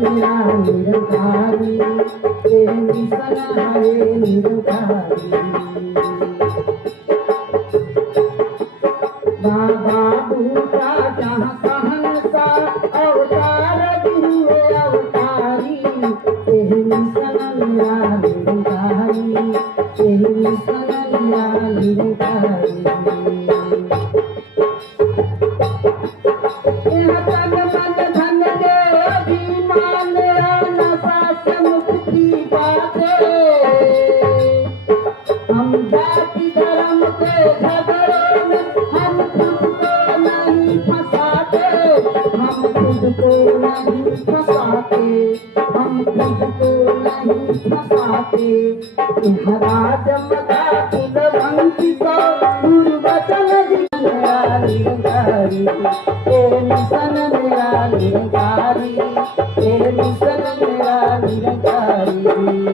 मेरा निरंकारी, तेरे मिशन आए निरंकारी। बाबा बूटा जहाँ सहनसा अवतार हुए अवतारी, तेरे मिशन मेरा निरंकारी, तेरे मिशन मेरा निरंकारी। हम जाति धर्म के झगड़ों में हम खुद को नहीं फंसाते, हम खुद को नहीं फंसाते, हम खुद को नहीं फंसाते। महाराज मता कुलवंती को गुरुवचन मेरा निरंकारी, तेरे मिशन मेरा निरंकारी, तेरे मिशन मेरा निरंकारी।